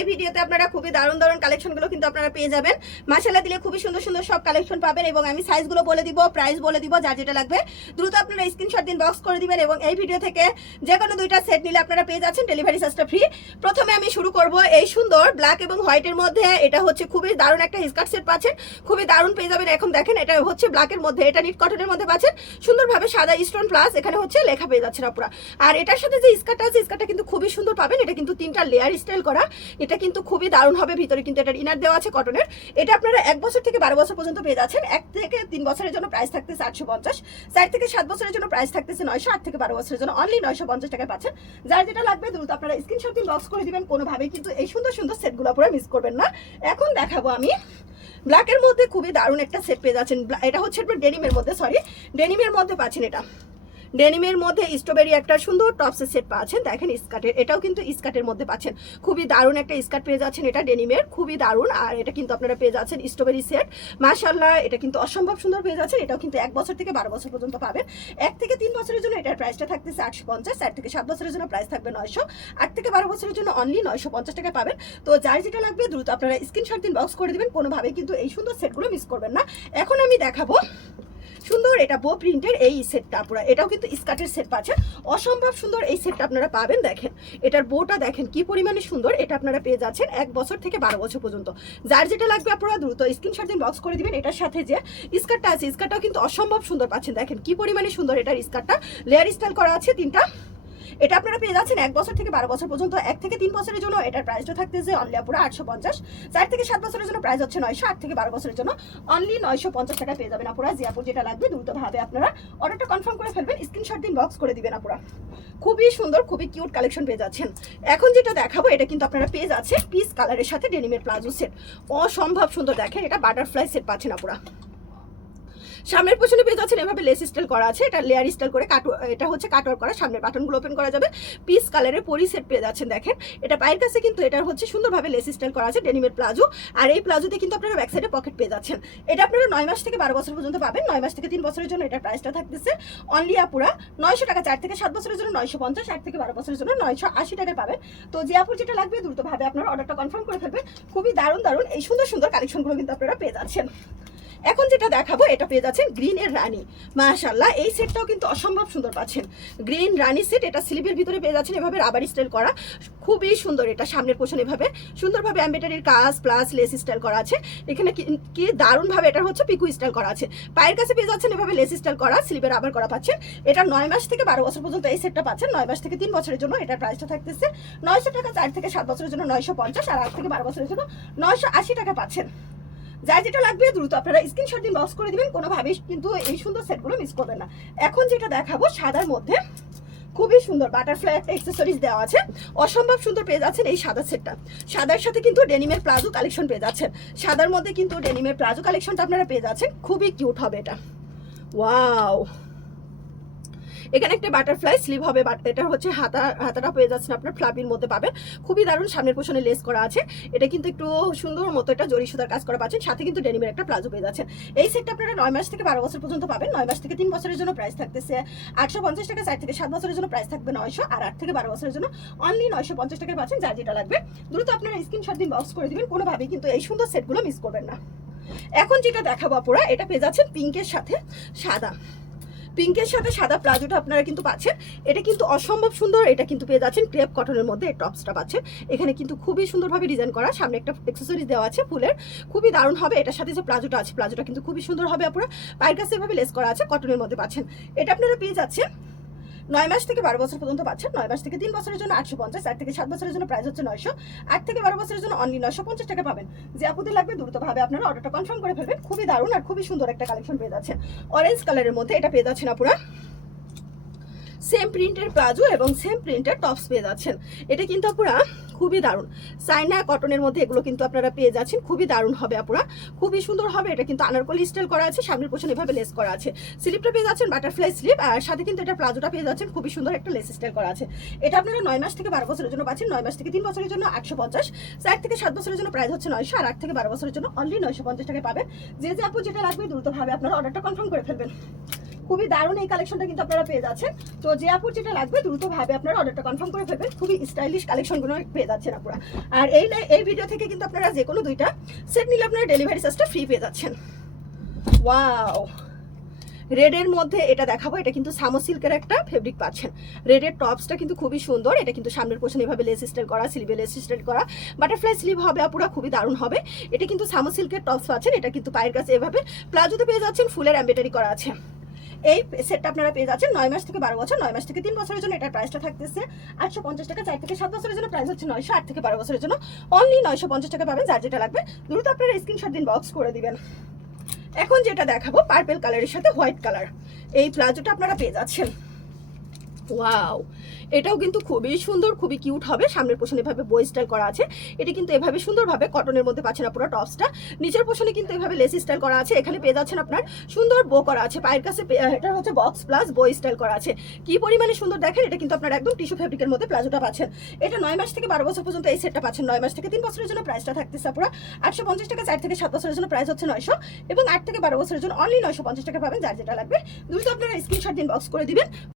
এই ভিডিওতে আপনারা খুবই দারুণ দারুণ কালেকশনগুলো কিন্তু আপনারা পেয়ে যাবেন। মাশাআল্লাহ দিলে খুবই সুন্দর সুন্দর সব কালেকশন পাবেন এবং আমি সাইজগুলো বলে দিব, প্রাইস বলে দিব, যার যেটা লাগবে দ্রুত আপনারা স্ক্রিনশট দিন, বক্স করে দিবেন এবং এই ভিডিও থেকে যে কোনো দুইটা সেট নিলে আপনারা পেয়ে যাচ্ছেন ডেলিভারি চার্জটা ফ্রি। প্রথমে আমি শুরু করব এই সুন্দর ব্ল্যাক এবং হোয়াইটের মধ্যে। এটা হচ্ছে খুবই দারুণ একটা স্কার্ট সেট পাচ্ছেন, খুবই দারুণ পেয়ে যাবেন। এখন দেখেন এটা হচ্ছে ব্ল্যাকের মধ্যে, এটা নিট কটনের মধ্যে পাচ্ছেন সুন্দরভাবে সাদা স্টোন প্লাস এখানে হচ্ছে লেখা পেয়ে যাচ্ছেন আপনারা। আর এটার সাথে যে স্কার্টটা আছে স্কার্টটা কিন্তু খুবই সুন্দর পাবেন। এটা কিন্তু তিনটা লেয়ার স্টাইল করা, এটা কিন্তু খুবই দারুণ হবে। ভিতরে কিন্তু এটার ইনার দেওয়া আছে কটনের। এটা আপনারা 1 বছর থেকে 12 বছর পর্যন্ত পেয়ে যাচ্ছেন। 1 থেকে 3 বছরের জন্য প্রাইস থাকতেছে 850, 4 থেকে 7 বছরের জন্য প্রাইস থাকতেছে 900, 8 থেকে 12 বছরের জন্য অনলি 950 টাকায় পাচ্ছেন। যার যেটা লাগবে দ্রুত আপনারা স্ক্রিনশট দিন, বক্স করে দিবেন। কোনোভাবেই কিন্তু এই সুন্দর সুন্দর সেটগুলো পুরো মিস করবেন না। এখন দেখাবো আমি ব্ল্যাকের মধ্যে খুবই দারুণ একটা সেট পেয়ে যাচ্ছেন। এটা হচ্ছে ডেনিমের মধ্যে, ডেনিমের মধ্যে পাচ্ছেন। এটা ডেনিমের মধ্যে স্ট্রবেরি একটা সুন্দর টপসের সেট পাচ্ছেন। দেখেন স্কার্টের, এটাও কিন্তু স্কার্টের মধ্যে পাচ্ছেন। খুবই দারুণ একটা স্কার্ট পেয়ে যাচ্ছেন, এটা ডেনিমের খুবই দারুণ। আর এটা কিন্তু আপনারা পেয়ে যাচ্ছেন স্ট্রবেরি সেট। মাশাআল্লাহ, এটা কিন্তু অসম্ভব সুন্দর পেয়ে যাচ্ছেন। এটাও কিন্তু 1 বছর থেকে 12 বছর পর্যন্ত পাবেন। 1 থেকে 3 বছরের জন্য এটার প্রাইসটা থাকতেছে 850, 4 থেকে 7 বছরের জন্য প্রাইস থাকবে 900, 8 থেকে 12 বছরের জন্য অনলি 950 টাকা পাবেন। তো যার যেটা লাগবে দ্রুত আপনারা স্ক্রিনশট দিন, বক্স করে দিবেন। কোনোভাবেই কিন্তু এই সুন্দর সেটগুলো মিস করবেন না। এখন আমি দেখাবো সুন্দর এটা বো প্রিন্টের এই সেটটা পুরো, এটাও কিন্তু স্কার্টের সেট পাচ্ছেন। অসম্ভব সুন্দর এই সেটটা আপনারা পাবেন। দেখেন এটার বোটা দেখেন কি পরিমাণে সুন্দর। এটা আপনারা পেয়ে যাচ্ছেন 1 বছর থেকে 12 বছর পর্যন্ত। যার যেটা লাগবে আপনারা দ্রুত স্ক্রিনশট দিন, বক্স করে দিবেন। এটার সাথে যে স্কার্টটা আছে স্কার্টটাও কিন্তু অসম্ভব সুন্দর পাচ্ছেন। দেখেন কি পরিমাণে সুন্দর এটার স্কার্টটা, লেয়ার স্টাইল করা আছে তিনটা। এটা আপনারা পেয়ে যাচ্ছেন 1 বছর থেকে 12 বছর পর্যন্ত। 1 থেকে 3 বছরের জন্য এটার প্রাইসটা থাকতেছে অনলি পুরো 850, 4 থেকে 7 বছরের জন্য প্রাইস হচ্ছে 900, 8 থেকে 12 বছরের জন্য অনলি 950 টাকা পেয়ে যাবেন আপুরা। যে আপু যেটা লাগবে দ্রুতভাবে আপনারা অর্ডারটা কনফার্ম করে ফেলবেন, স্ক্রিনশট দিন, বক্স করে দিবেন আপুরা। খুবই সুন্দর খুবই কিউট কালেকশন পেয়ে যাচ্ছেন। এখন যেটা দেখাবো এটা কিন্তু আপনারা পেয়ে যাচ্ছেন পিস কালারের সাথে ডেনিমের প্লাজো সেট। অসম্ভব সুন্দর, দেখেন এটা বাটারফ্লাই সেট পাচ্ছেন আপুরা। সামনের পেছনে পেয়ে যাচ্ছেন এভাবে লেস স্টাইল করা আছে, এটা লেয়ার স্টাইল করে এটা হচ্ছে কাটওয়ার করা। সামনের বাটনগুলো ওপেন করা যাবে। পিস কালারের পরি সেট পেয়ে যাচ্ছেন। দেখেন এটা পায়ের কাছে কিন্তু এটা হচ্ছে সুন্দরভাবে লেস স্টাইল করা আছে ডেনিমের প্লাজো। আর এই প্লাজোতে কিন্তু আপনারা ব্যাক সাইডে পকেট পেয়ে যাচ্ছেন। এটা আপনারা 9 মাস থেকে 12 বছর পর্যন্ত পাবেন। 9 মাস থেকে 3 বছরের জন্য এটার প্রাইসটা থাকতেছে অনলি আপুরা 900 টাকা। 4 থেকে 7 বছরের জন্য 950, 8 থেকে 12 বছরের জন্য 980 টাকায় পাবেন। তো যে আপুর যেটা লাগবে দ্রুতভাবে আপনারা অর্ডারটা কনফার্ম করে ফেলবেন। খুবই দারুণ দারুণ এই সুন্দর সুন্দর কালেকশনগুলো কিন্তু আপনারা পেয়ে যাচ্ছেন। এখন যেটা দেখাবো এটা পেয়ে যাচ্ছেন গ্রিনের রানী। মাশাআল্লাহ, এই সেটটাও কিন্তু অসম্ভব সুন্দর পাচ্ছেন। গ্রিন রানী সেট, এটা স্লিভের ভিতরে পেয়ে যাচ্ছেন এভাবে রাবার স্টাইল করা, খুবই সুন্দর। এটা সামনের পোষণ এভাবে সুন্দরভাবে এমব্রয়ডারির কাজ প্লাস লেস স্টাইল করা আছে। এখানে কি দারুণভাবে এটা হচ্ছে পিকু স্টাইল করা আছে। পায়ের কাছে পেয়ে যাচ্ছেন এভাবে লেস স্টাইল করা, স্লিভের রাবার করা পাচ্ছেন। এটা 9 মাস থেকে 12 বছর পর্যন্ত এই সেটটা পাচ্ছেন। 9 মাস থেকে 3 বছরের জন্য এটার প্রাইসটা থাকতেছে 900 টাকা। 4 থেকে 7 বছরের জন্য 950, আর 8 থেকে 12 বছরের জন্য 980 টাকা পাচ্ছেন। যার যেটা লাগবে দ্রুত আপনারা স্ক্রিনশট দিন, বক্স করে দিবেন। কোনোভাবেই কিন্তু এই সুন্দর সেটগুলো মিস করবেন না। এখন যেটা দেখাবো সাদার মধ্যে খুবই সুন্দর বাটারফ্লাই একটা অ্যাকসেসরিজ দেওয়া আছে। অসম্ভব সুন্দর পেয়ে যাচ্ছেন এই সাদা সেটটা। সাদার সাথে কিন্তু ডেনিমের প্লাজো কালেকশন পেয়ে যাচ্ছেন। সাদার মধ্যে কিন্তু ডেনিমের প্লাজো কালেকশনটা আপনারা পেয়ে যাচ্ছেন। খুবই কিউট হবে এটা। ওয়াও, এখানে একটা বাটারফ্লাই স্লিভ হবে। এটা হচ্ছে হাতাটা পেয়ে যাচ্ছেন আপনার ফ্লাপির মধ্যে পাবেন। খুবই দারুণ, সামনের পোষণে লেস করা আছে। এটা কিন্তু একটু সুন্দর মতো একটা জরি সুতার কাজ করা পাচ্ছেন। সাথে কিন্তু ডেনিমের একটা প্লাজো পেয়ে যাচ্ছেন। এই সেটটা আপনারা 9 মাস থেকে 12 বছর পর্যন্ত পাবেন। 9 মাস থেকে 3 বছরের জন্য প্রাইস থাকতেছে 850 টাকা। 4 থেকে 7 বছরের জন্য প্রাইস থাকবে 900, আর 8 থেকে 12 বছরের জন্য অনলি 950 টাকায় পাচ্ছেন। যার যেটা লাগবে দ্রুত আপনারা স্ক্রিনশট দিন, বক্স করে দিবেন। কোনোভাবেই কিন্তু এই সুন্দর সেটগুলো মিস করবেন না। এখন যেটা দেখাবো আপুরা এটা পেয়ে যাচ্ছেন পিঙ্কের সাথে সাদা। পিঙ্কের সাথে সাদা প্লাজোটা আপনারা কিন্তু পাচ্ছেন। এটা কিন্তু অসম্ভব সুন্দর। এটা কিন্তু পেয়ে যাচ্ছেন ক্রেপ কটনের মধ্যে এই টপসটা পাচ্ছেন। এখানে কিন্তু খুবই সুন্দরভাবে ডিজাইন করা, সামনে একটা অ্যাকসেসরিজ দেওয়া আছে ফুলের, খুবই দারুণ হবে। এটার সাথে যে প্লাজোটা আছে প্লাজোটা কিন্তু খুবই সুন্দর হবে আপনারা। পায়ের কাছে এভাবে লেস করা আছে, কটনের মধ্যে পাচ্ছেন। এটা আপনারা পেয়ে যাচ্ছেন 9 মাস থেকে 12 বছর পর্যন্ত পাচ্ছেন। 9 মাস থেকে 3 বছরের জন্য 850, 4 থেকে 7 বছরের জন্য প্রাইস হচ্ছে 900, 8 থেকে 12 বছরের জন্য অনলি 950 টাকা পাবেন। যে আপুদের লাগবে দ্রুতভাবে আপনারা অর্ডারটা কনফার্ম করে ফেলবেন। খুবই দারুণ আর খুবই সুন্দর একটা কালেকশন পেয়ে যাচ্ছেন। অরেঞ্জ কালারের মধ্যে এটা পেয়ে যাচ্ছেন আপুরা সেম প্রিন্টের প্লাজো এবং সেম প্রিন্টের টপস পেয়ে যাচ্ছেন। এটা কিন্তু আপুরা খুবই দারুণ চাইনা কটনের মধ্যে এগুলো কিন্তু আপনারা পেয়ে যাচ্ছেন। খুবই দারুণ হবে আপুরা, খুবই সুন্দর হবে। এটা কিন্তু আনারকলি স্টাইল করা আছে, সামনের পোষণ এভাবে লেস করা আছে। স্লিপটা পেয়ে যাচ্ছেন বাটারফ্লাই স্লিপ, আর সাথে কিন্তু এটা প্লাজোটা পেয়ে যাচ্ছেন খুবই সুন্দর একটা লেস স্টাইল করা আছে। এটা আপনারা 9 মাস থেকে 12 বছরের জন্য পাচ্ছেন। 9 মাস থেকে 3 বছরের জন্য 850, 4 থেকে 7 বছরের জন্য প্রাইস হচ্ছে 900, আর 8 থেকে 12 বছরের জন্য অনলি 950 টাকা পাবেন। যে আপু যেটা লাগবে দ্রুতভাবে আপনারা অর্ডারটা কনফার্ম করে ফেলবেন। খুবই দারুণ এই কালেকশনটা কিন্তু আপনারা পেয়ে যাচ্ছেন। তো যে আপুর যেটা লাগবে দ্রুতভাবে আপনারা অর্ডারটা কনফার্ম করে ফেলবেন। খুবই স্টাইলিশ কালেকশনগুলো পেয়ে যাচ্ছেন আপনারা। আর এই ভিডিও থেকে কিন্তু আপনারা যে কোনো 2টা সেট নিলে আপনারা ডেলিভারি চার্জটা ফ্রি পেয়ে যাচ্ছেন। ওয়াও, রেডের মধ্যে এটা দেখাবো। এটা কিন্তু সামো সিল্কের একটা ফেব্রিক পাচ্ছেন। রেডের টপসটা কিন্তু খুবই সুন্দর। এটা কিন্তু সামনের পোর্শনে এভাবে লেস স্টাইল করা, স্লিভে লেস স্টাইল করা, বাটারফ্লাই স্লিভ হবে আপুরা, খুবই দারুণ হবে। এটা কিন্তু সামো সিল্কের টপস পাচ্ছেন। এটা কিন্তু পায়ের কাছে এভাবে প্লাজোতে পেয়ে যাচ্ছেন, ফুলের এমব্রয়ডারি করা আছে। এই সেটটা আপনারা পেয়ে যাচ্ছেন 9 মাস থেকে 12 বছর, 9 মাস থেকে 3 বছরের জন্য এটার প্রাইসটা থাকতেছে 850 টাকা। 4 থেকে 7 বছরের জন্য প্রাইস হচ্ছে 900, 8 থেকে 12 বছরের জন্য অনলি 950 টাকা পাবেন। যার যেটা লাগবে দ্রুত আপনারা স্ক্রিনশট দিন, বক্স করে দিবেন। এখন যেটা দেখাবো পার্পল কালারের সাথে হোয়াইট কালার, এই প্লাজোটা আপনারা পেয়ে যাচ্ছেন। ওয়াও, এটাও কিন্তু খুবই সুন্দর, খুবই কিউট হবে। সামনের পোর্শনে এভাবে বই স্টাইল করা আছে। এটা কিন্তু এভাবে সুন্দরভাবে কটনের মধ্যে পাচ্ছেন পুরো টপসটা। নিচের পোর্শনে কিন্তু এভাবে লেস স্টাইল করা আছে। এখানে পেয়ে যাচ্ছেন আপনার সুন্দর বো করা আছে। পায়ের কাছে এটা হচ্ছে বক্স প্লাস বই স্টাইল করা আছে। কি পরিমাণে সুন্দর দেখেন। এটা কিন্তু আপনারা একদম টিস্যু ফেব্রিকের মধ্যে প্লাজোটা পাচ্ছেন। এটা 9 মাস থেকে 12 বছর পর্যন্ত এই সেটটা পাচ্ছেন। 9 মাস থেকে 3 বছরের জন্য প্রাইসটা থাকতেছে পুরো 850 টাকা। 4 থেকে 7 বছরের জন্য প্রাইস হচ্ছে 900 এবং 8 থেকে 12 বছরের জন্য অনলি 950 টাকা পাবেন। যার যেটা লাগবে দ্রুত আপনারা স্ক্রিনশট দিন, বক্স করে দিবেন।